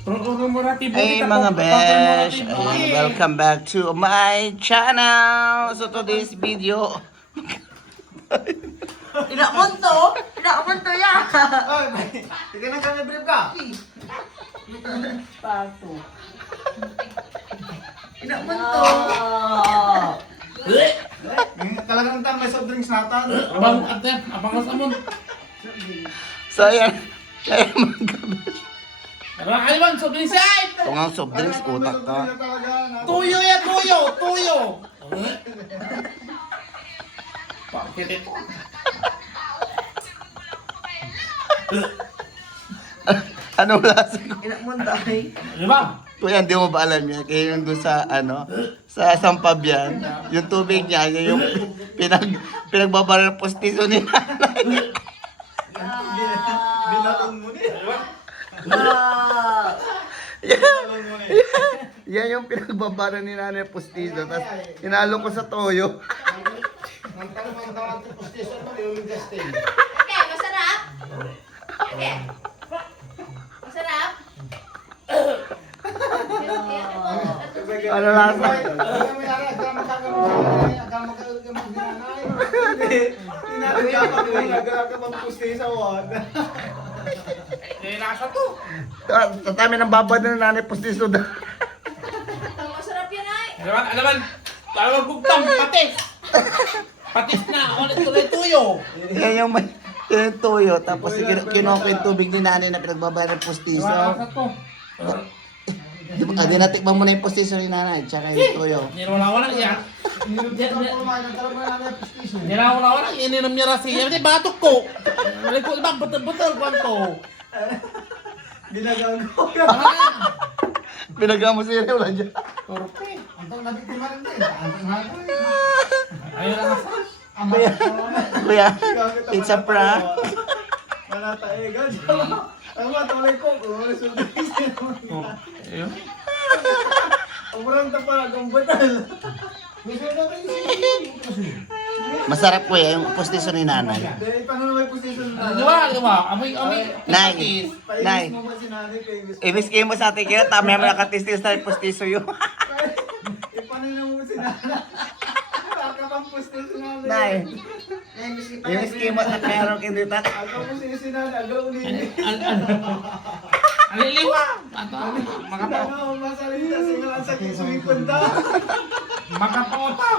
Hey mga besh, welcome back to my channel. So today's video, Inakon to ya. Sige na kami brief ka. Pato. Inakon to. Talagang tama may soft drinks nata. Abang kasamon. so ayan mga besh. Aliman, sobrang side! Kung ang soft drinks, utak ka. Tuyo ya, tuyo! Bakit ito? Anong lasa ko? Inakon tayo. Di ba? Kuya, hindi mo ba alam yan? Kaya yung doon sa, sa Sampabian, yung tubig niya, yan yung pinagbabara ng postiso ni nanay. Binalon mo niya. Yan yung pinagbabara ni nanay postiso. Tapos, hinalo ko sa toyo. Ang tanong ng postation mo, yung gasting. Okay, masarap? Okay. Masarap? Ano lasa? Eh, nasa to. Tatami ng babad ng nanay postiso. Masarap yan ay. Alaman, tawag bugtang, patis. Patis na, ulit tuyo. Yan yung may yung toyo. Tapos kinuha ko yung tubig ni nanay na pinagbabara ng postiso. Nasa to. Di natikman mo na yung postiso ni nanay. Tsaka yung toyo. Nilawala yan. Nilawala yan, ininom niya rasi. Yan, batok ko. Malay ko, iba, butal kwanto. Ginagawa ko. Pinagamo siya wala dyan. Turpe. Antong nabiktima rin din. Antong hagod. Ayun lang nasa. Kuya, it's a prank. Manata eh, gano'n. Ang mga tulay ko, kung ano sultis Ayun. ang parang tapara, kung batal. Gusto na tayo Masarap kuya yung postiso ni nanay. Dahil paano na may position na? Di ba? Amoy, Nay, patis. nay. Paibis mo ba si nanay? Paibis mo. Ibis kayo mo sa atin kaya tama mo nakatistis na yung postiso yun. Paano na mo si nanay? Nakakapang position si nanay. Nay, ibis kayo mo sa meron kayo dito. Agaw mo si nanay, agaw ni. Aliliwa. Makapaw. Ano, masalit na singalan sa kisumipon daw. Makapaw pa.